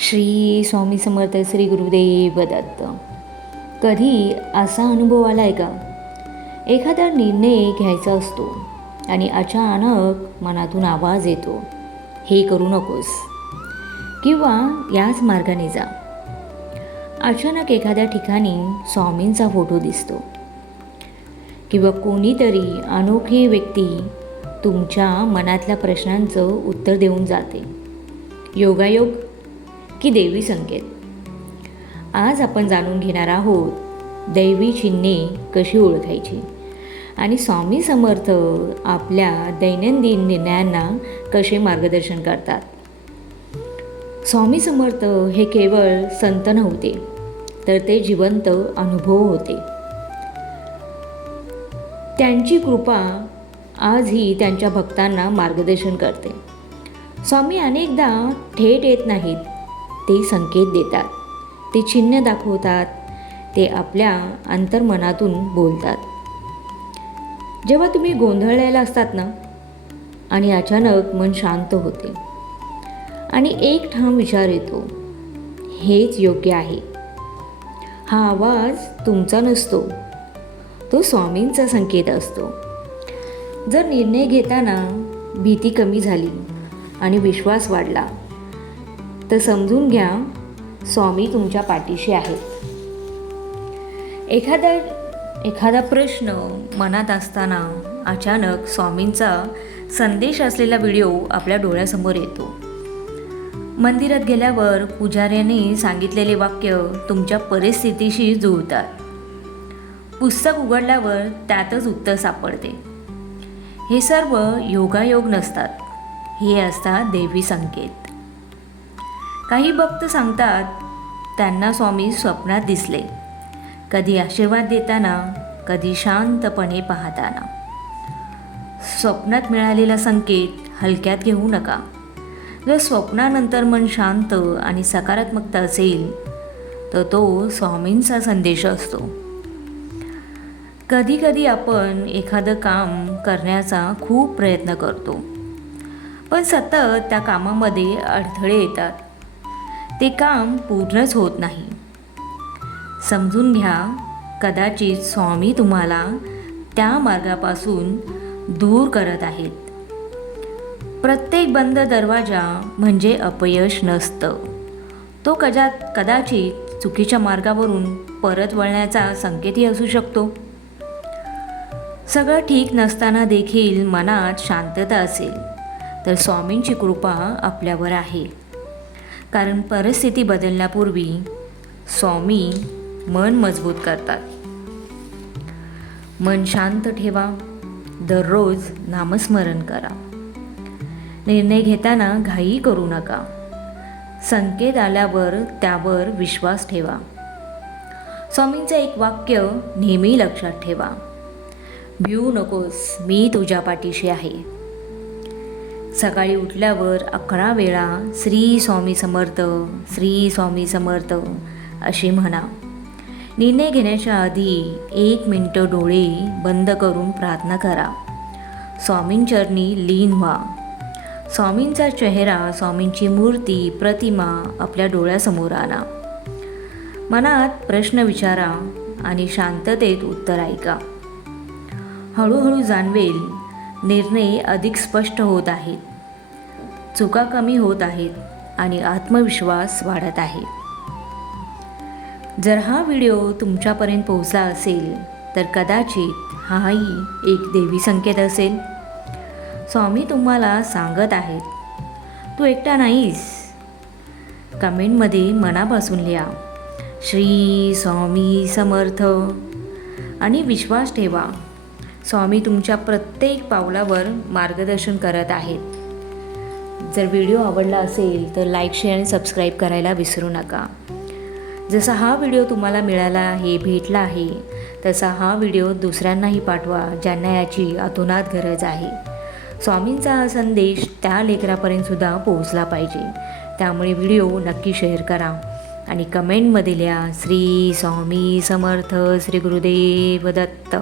श्री स्वामी समर्थ श्री गुरुदेव दत्त. कधी असा अनुभव आला आहे का? एखादा निर्णय घ्यायचा असतो आणि अचानक मनातून आवाज येतो, हे करू नकोस किंवा याच मार्गाने जा. अचानक एखाद्या ठिकाणी स्वामींचा फोटो दिसतो किंवा कोणीतरी अनोखी व्यक्ती तुमच्या मनातल्या प्रश्नांचं उत्तर देऊन जाते. योगायोग की दैवी संकेत? आज आपण जाणून घेणार आहोत दैवी चिन्हे कशी ओळखायची आणि स्वामी समर्थ आपल्या दैनंदिन निर्णयांना कसे मार्गदर्शन करतात. स्वामी समर्थ हे केवळ संत नव्हते, तर ते जिवंत अनुभव होते. त्यांची कृपा आजही त्यांच्या भक्तांना मार्गदर्शन करते. स्वामी अनेकदा थेट येत नाहीत, ते संकेत देतात, ते चिन्ह दाखवतात, ते आपल्या अंतर्मनातून बोलतात. जेव्हा तुम्ही गोंधळलेला असतात ना आणि अचानक मन शांत होते आणि एक ठाम विचार येतो, हेच योग्य आहे. हा आवाज तुमचा नसतो, तो स्वामींचा संकेत असतो. जर निर्णय घेताना भीती कमी झाली आणि विश्वास वाढला, तर समजून घ्या स्वामी तुमच्या पाठीशी आहेत. एखादा प्रश्न मनात असताना अचानक स्वामींचा संदेश असलेला व्हिडिओ आपल्या डोळ्यासमोर येतो. मंदिरात गेल्यावर पुजाऱ्याने सांगितलेले वाक्य तुमच्या परिस्थितीशी जुळतात. पुस्तक उघडल्यावर त्यातच उत्तर सापडते. हे सर्व योगायोग नसतात, हे असतात दैवी संकेत. काही भक्त सांगतात त्यांना स्वामी स्वप्नात दिसले, कधी आशीर्वाद देताना, कधी शांतपणे पाहताना. स्वप्नात मिळालेला संकेत हलक्यात घेऊ नका. जर स्वप्नानंतर मन शांत आणि सकारात्मकता असेल, तर तो स्वामींचा संदेश असतो. कधी आपण एखादं काम करण्याचा खूप प्रयत्न करतो, पण सतत त्या कामामध्ये अडथळे येतात. ते काम पूर्णच होत नाही. समजून घ्या, कदाचित स्वामी तुम्हाला त्या मार्गापासून दूर करत आहेत. प्रत्येक बंद दरवाजा म्हणजे अपयश नसतं, तो कदाचित चुकीच्या मार्गावरून परत वळण्याचा संकेतही असू शकतो. सगळं ठीक नसताना देखील मनात शांतता असेल, तर स्वामींची कृपा आपल्यावर आहे. कारण परिस्थिती बदलण्यापूर्वी स्वामी मन मजबूत करतात. मन शांत ठेवा, दररोज नामस्मरण करा. निर्णय घेताना घाई करू नका. संकेत आल्यावर त्यावर विश्वास ठेवा. स्वामींचं एक वाक्य नेहमी लक्षात ठेवा, भिवू नकोस, मी तुझ्या पाठीशी आहे. सकाळी उठल्यावर 11 वेळा श्री स्वामी समर्थ, श्री स्वामी समर्थ अशी म्हणा. निर्णय घेण्याच्या आधी 1 मिनिट डोळे बंद करून प्रार्थना करा. स्वामींचरणी लीन व्हा. स्वामींचा चेहरा, स्वामींची मूर्ती, प्रतिमा आपल्या डोळ्यासमोर आणा. मनात प्रश्न विचारा आणि शांततेत उत्तर ऐका. हळूहळू जाणवेल, निर्णय अधिक स्पष्ट होत आहेत, चुका कमी होत आहेत आणि आत्मविश्वास वाढत आहे. जर हा व्हिडिओ तुमच्यापर्यंत पोहोचला असेल, तर कदाचित हाही एक दैवी संकेत असेल. स्वामी तुम्हाला सांगत आहेत, तू एकटा नाहीस. कमेंटमध्ये मनापासून लिहा, श्री स्वामी समर्थ, आणि विश्वास ठेवा, स्वामी तुमच्या प्रत्येक पावलावर मार्गदर्शन करत आहेत. जर व्हिडिओ आवडला असेल तर लाईक, शेअर आणि सबस्क्राईब करायला विसरू नका. जसा हा व्हिडिओ तुम्हाला मिळाला आहे, भेटला आहे, तसा हा व्हिडिओ दुसऱ्यांनाही पाठवा ज्यांना याची अतोनात गरज आहे. स्वामींचा हा संदेश त्या लेकरापर्यंतसुद्धा पोहोचला पाहिजे. त्यामुळे व्हिडिओ नक्की शेअर करा आणि कमेंटमध्ये लिहा, श्री स्वामी समर्थ, श्री गुरुदेव दत्त.